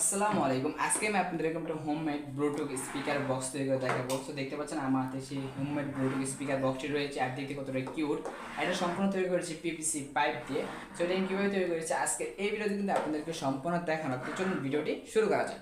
আসসালামু আলাইকুম। আজকে আমি আপনাদের এরকম একটা হোমমেড ব্লুটুথ স্পিকার বক্স তৈরি করে দেখাবো। তো দেখতে পাচ্ছেন আমার হাতে সেই হোমমেড ব্লুটুথ স্পিকার বক্সটি রয়েছে। আর দেখতে কতটা কিউট এটা সম্পূর্ণ তৈরি করেছি পিপিসি পাইপ দিয়ে। তো এটা কীভাবে তৈরি করেছে? আজকে এই ভিডিওতে কিন্তু আপনাদেরকে সম্পূর্ণ দেখানো তো, চলুন ভিডিওটি শুরু করা যাক।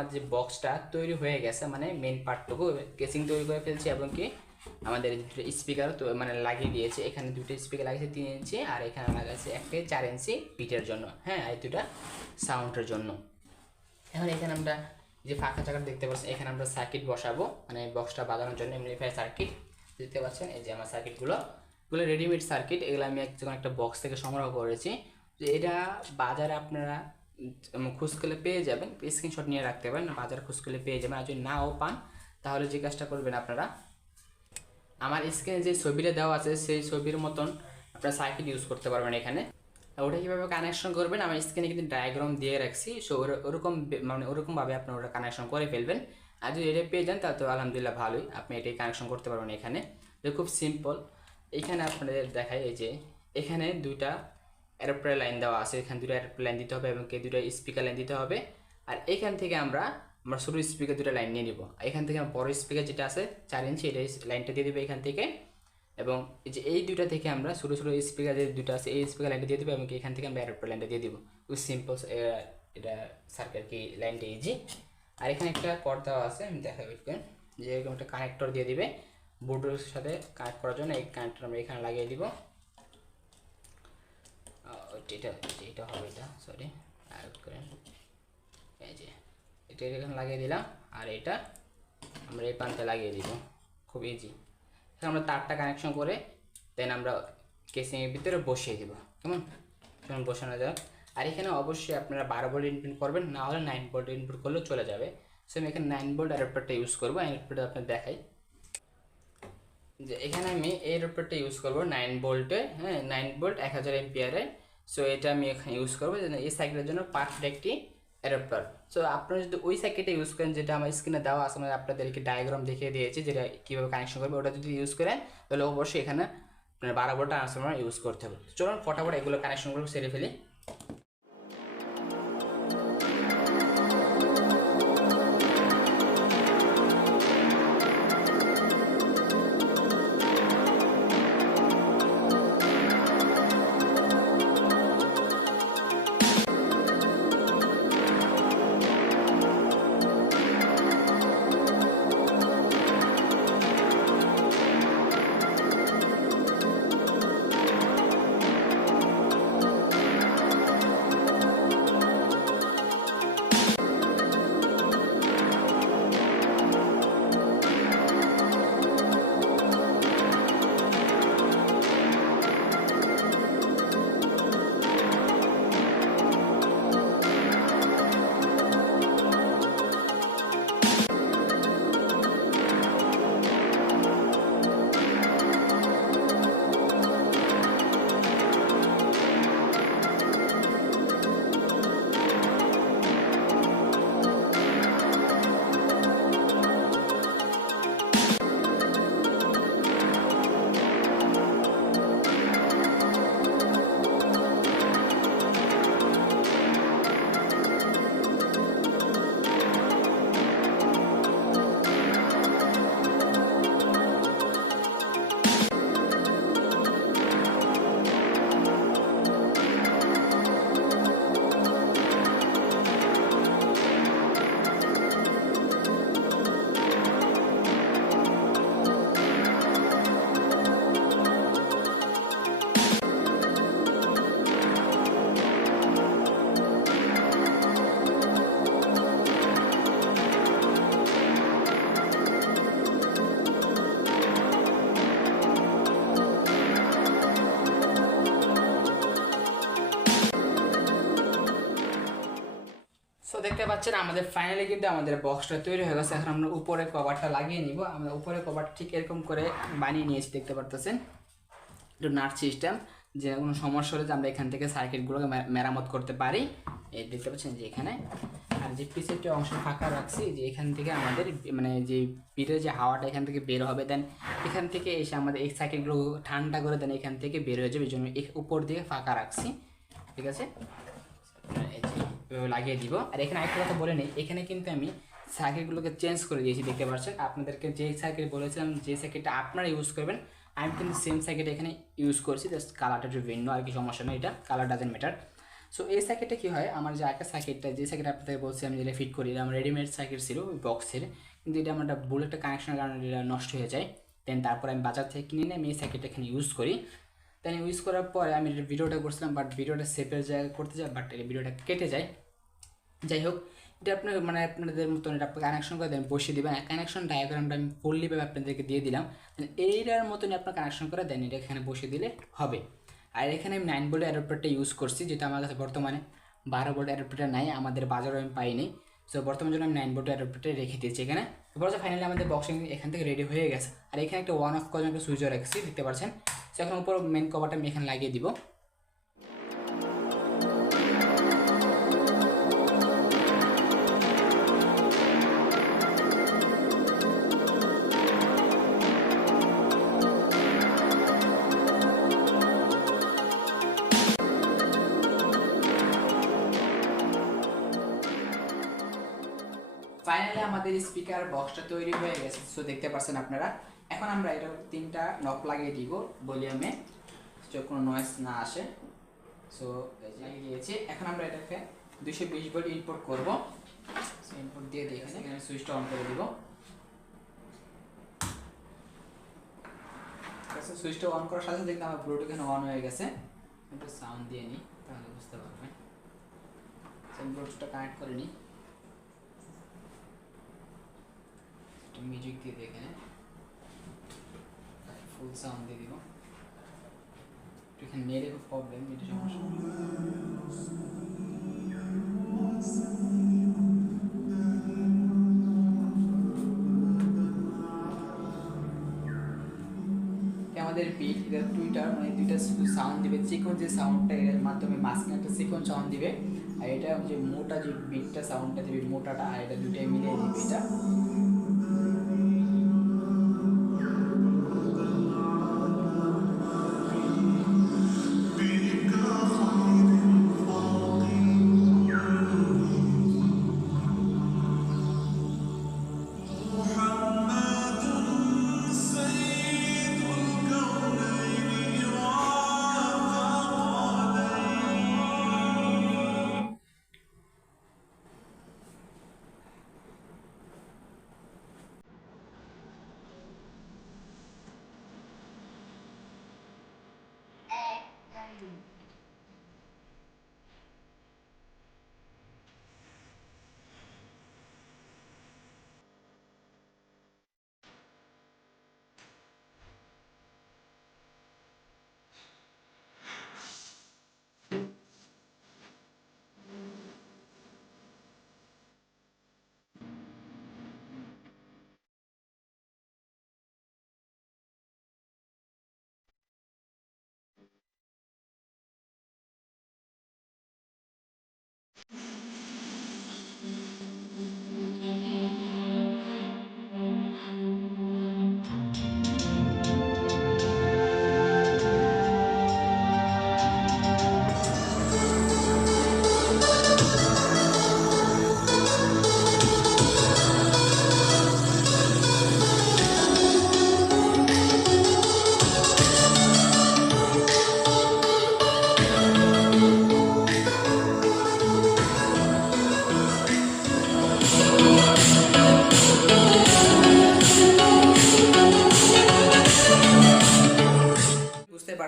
আমাদের যে বক্সটা তৈরি হয়ে গেছে মানে মেন পার্টটুকু কেসিং তৈরি করে ফেলছি এবং কি আমাদের স্পিকার তো মানে লাগিয়ে দিয়েছে। এখানে দুটো স্পিকার লাগিয়েছে, তিন ইঞ্চি, আর এখানে লাগাচ্ছে একটা চার ইঞ্চি পিটের জন্য। হ্যাঁ আর দুটা সাউন্ডের জন্য। এখন এখানে আমরা যে ফাঁকা চাকা দেখতে পাচ্ছেন, এখানে আমরা সার্কিট বসাবো। মানে বক্সটা বাঁধানোর জন্য এমনিফায়ার সার্কিট দেখতে পাচ্ছেন, এই যে আমার সার্কিটগুলো এগুলো রেডিমেড সার্কিট এগুলো আমি এক যখন একটা বক্স থেকে সংগ্রহ করেছি এটা বাজারে আপনারা উম, খোঁজ করলে পেয়ে যাবেন। স্ক্রিনশট নিয়ে রাখতে পারেন বাজারে খোঁজ করলে পেয়ে যাবেন। আর যদি নাও পান তাহলে যে কাজটা করবেন আপনারা আমার স্ক্রিনে যে ছবিটা দেওয়া আছে সেই ছবির মতন আপনারা সাইকেল ইউজ করতে পারবেন এখানে। ওটা কীভাবে কানেকশন করবেন আমার স্ক্রিনে কিন্তু ডায়াগ্রাম দিয়ে রাখছি। সো ওরকম মানে ওরকমভাবে আপনারা ওটা কানেকশন করে ফেলবেন। আর যদি এটা পেয়ে যান তাহলে তো আলহামদুলিল্লাহ ভালোই আপনি এটাই কানেকশন করতে পারবেন এখানে। খুব সিম্পল এখানে আপনাদের দেখায় এই যে এখানে দুইটা এরোপ্লেন লাইন দেওয়া আছে। এখানে দুটো এরোপ্লেন লাইন দিতে হবে এবং কে দুটো স্পিকার লাইন দিতে হবে। আর এখান থেকে আমরা আমরা ছোটো স্পিকার দুটো লাইন নিয়ে নিব। এখান থেকে আমরা বড় স্পিকার যেটা আছে, চার ইঞ্চি এটা লাইনটা দিয়ে দেবো এখান থেকে। এবং এই যে এই দুটা থেকে আমরা ছোটো ছোটো স্পিকার যে দুটো আছে, এই স্পিকার লাইনটা দিয়ে দেবো এবং এখান থেকে আমরা এরোপ্লেন লাইনটা দিয়ে দিব। খুব সিম্পল এটা সার্কেল কি লাইনটা ইজি আর এখানে একটা কর দেওয়া আছে, আমি দেখা করেন যে এরকম একটা কানেক্টর দিয়ে দিবে। বোর্ডের সাথে কানেক্ট করার জন্য এই কানেক্টর আমরা এখানে লাগিয়ে দিব। এটা এটা হবে এটা সরি আর করেন এই যে, এটা এখানে লাগিয়ে দিলাম, আর এটা আমরা এই প্রান্তে লাগিয়ে দিব। খুব ইজি আমরা তারটা কানেকশন করে দেন আমরা কেসিংয়ের ভিতরে বসিয়ে দিব। কেমন? কেমন বসানো যাক। আর এখানে অবশ্যই আপনারা বারো ভোল্ট ইনপুট করবেন, না হলে নাইন ভোল্ট ইনপুট করলেও চলে যাবে। সো আমি এখানে নাইন ভোল্ট অ্যাডাপ্টারটা ইউজ করব অ্যাডাপ্টারটা আপনার দেখাই। যে এখানে আমি এই অ্যাডাপ্টারটা ইউজ করব নাইন ভোল্টে হ্যাঁ নাইন ভোল্ট এক হাজার এমপিয়ারের সো এটা আমি এখানে ইউজ করব। এই সাইকেলের জন্য পারফেক্ট একটি অ্যাডাপ্টার সো আপনারা যদি ওই সাইকেলটা ইউজ করেন, যেটা আমার স্ক্রিনে দেওয়া আছে মানে আপনাদেরকে ডায়াগ্রাম দেখিয়ে দিয়েছি, যেটা কীভাবে কানেকশন করবে, ওটা যদি ইউজ করেন, তাহলে অবশ্যই এখানে আপনার বারো ভোল্ট ট্রান্সফর্মার ইউজ করতে হবে। চলুন, ফটাফট এগুলো কানেকশন করব, সেরে ফেলি। দেখতে পাচ্ছেন, আমাদের ফাইনালি কিন্তু আমাদের বক্সটা তৈরি হয়ে গেছে। এখন আমরা উপরে কভারটা লাগিয়ে নিব। আমরা উপরে কভার ঠিক এরকম করে বানিয়ে নিয়েছি, দেখতে পারতেছেন? একটু নাট সিস্টেম যে কোনো সমস্যা হলে যে আমরা এখান থেকে সার্কিটগুলোকে মেরামত করতে পারি। এই দেখতে পাচ্ছেন যে এখানে। আর যে পিসের যে অংশ ফাঁকা রাখছি, যে এখান থেকে আমাদের মানে যে পিঠের যে হাওয়াটা এখান থেকে বের হবে দেন এখান থেকে এসে আমাদের এই সার্কিটগুলো ঠান্ডা করে দেন এখান থেকে বের হয়ে যাবে। এই জন্য উপর দিকে ফাঁকা রাখছি। ঠিক আছে? এই লাগিয়ে দিব। আর এখানে আরেকটা কথা বলে নিই, এখানে কিন্তু আমি সার্কিটগুলোকে চেঞ্জ করে দিয়েছি, দেখতে পাচ্ছেন? আপনাদেরকে যে সার্কিট বলেছিলাম, যে সার্কিটটা আপনারা ইউজ করবেন, আমি কিন্তু সেম সার্কিট এখানে ইউজ করছি জাস্ট কালারটা একটু ভিন্ন, আর কি সমস্যা নেই, এটা কালার ডাজেন্ট ম্যাটার সো এই সার্কিটটা কী হয়? আমার যে একটা সার্কিটটা যে সার্কিট আপনাদের বলছি, আমি যেটা ফিট করি, এটা আমার রেডিমেড সার্কিট ছিল বক্সের কিন্তু এটা আমার একটা বুলেটটা কানেকশনের কারণে এটা নষ্ট হয়ে যায়। দেন তারপর আমি বাজার থেকে কিনে নিয়ে আমি এই সার্কিটটা এখানে ইউজ করি। দেন ইউজ করার পরে আমি ভিডিওটা করছিলাম বাট ভিডিওটা সেপের জায়গায় করতে যাই বাট ভিডিওটা কেটে যায়। যাই হোক, এটা আপনার মানে আপনাদের মতন এটা কানেকশন করে দেন, বসিয়ে দেবেন। কানেকশন ডায়াগ্রামটা আমি ফুললিভাবে আপনাদেরকে দিয়ে দিলাম। এইটার মতনই আপনার কানেকশন করে দেন, এটা এখানে বসিয়ে দিলে হবে। আর এখানে আমি নাইন বোল্ট অ্যাডাপ্টারটা ইউজ করছি, যেটা আমার কাছে বর্তমানে বারো বোল্ট অ্যাডাপ্টার নাই, আমাদের বাজারে আমি পাইনি। সো বর্তমানে জন্য আমি নাইন বোল্ট অ্যাডাপ্টারটা রেখে দিয়েছি এখানে। এবার ফাইনালি আমাদের বক্সিং এখান থেকে রেডি হয়ে গেছে। আর এখানে একটা ওয়ান অফ কজন একটা সুইচও রাখছি, দেখতে পাচ্ছেন। সো এখন উপর মেন কভারটা আমি এখানে লাগিয়ে দিব। ফাইনালি আমাদের স্পিকার বক্সটা তৈরি হয়ে গেছে সো দেখতে পাচ্ছেন আপনারা। এখন আমরা এটা তিনটা নক লাগিয়ে দিব ভলিউমে যে কোনো নয়েজ না আসে। সো লাগিয়ে দিয়েছি। এখন আমরা এটাকে দুশো বিশ ভোল্ট ইনপুট করব। ইনপুট দিয়ে দিই এখানে সুইচটা অন করে দিব। সুইচটা অন করার সাথে সাথে দেখতে আমার ব্লুটুথ এখানে অন হয়ে গেছে। একটু সাউন্ড দিয়ে নিই, তাহলে বুঝতে পারবেন। ব্লুটুথটা কানেক্ট করে নিই। একটা মিউজিক দিয়ে দিই এখানে। ফুল সাউন্ড দিয়ে দিব। এখানে নেটে খুব প্রবলেম এটা সমস্যা আমাদের বিট এটা টুইটার মানে দুইটা সাউন্ড দিবে। চিকন যে সাউন্ডটা এর মাধ্যমে মাঝখানে একটা চিকন সাউন্ড দিবে, আর এটা যে মোটা যে বিটটা সাউন্ডটা দিবে মোটাটা, আর এটা দুটাই মিলিয়ে দিবে এটা।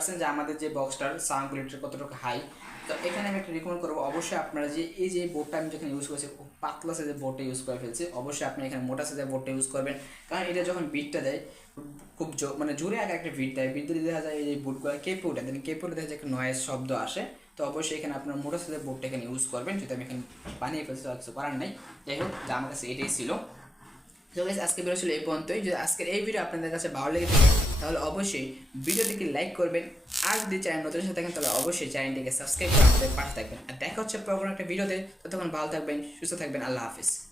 পারছেন যে আমাদের যে বক্সটার সাউন্ড কোয়ালিটি কতটুকু হাই তো এখানে আমি একটা রিকমেন্ড করব। অবশ্যই আপনারা যে, এই যে বোর্ডটা আমি যখন ইউজ করেছি, খুব পাতলা সাইজের বোর্ডটা ইউজ করে ফেলছি। অবশ্যই আপনি এখানে মোটা সাইজের বোর্ডটা ইউজ করবেন। কারণ এটা যখন বিটটা দেয়, খুব মানে জোরে আগে একটা বিট দেয়। বিট দিলে দেখা যায় এই যে বুটগুলো কেঁপে উঠে দেন কেঁপে উঠে দেখা যায় একটা নয়েজ শব্দ আসে। তো অবশ্যই এখানে আপনার মোটা সাইজের বোর্ডটা এখানে ইউজ করবেন। যদি আমি এখানে বানিয়ে ফেলছি আর কিছু করার নাই। যাই হোক, যা আমার কাছে এটাই ছিল। তো আজকে ভিডিও ছিল এই পর্যন্তই। যদি আজকের এই ভিডিও আপনাদের কাছে ভালো লেগে থাকে তাহলে অবশ্যই ভিডিওটিকে লাইক করবেন। আর যদি চ্যানেল নতুন সাথে থাকেন, তাহলে অবশ্যই চ্যানেলটিকে সাবস্ক্রাইব করে আমাদের পাশে থাকবেন। আর দেখা হচ্ছে পর একটা ভিডিওতে। ততক্ষণ ভালো থাকবেন, সুস্থ থাকবেন, আল্লাহ হাফিজ।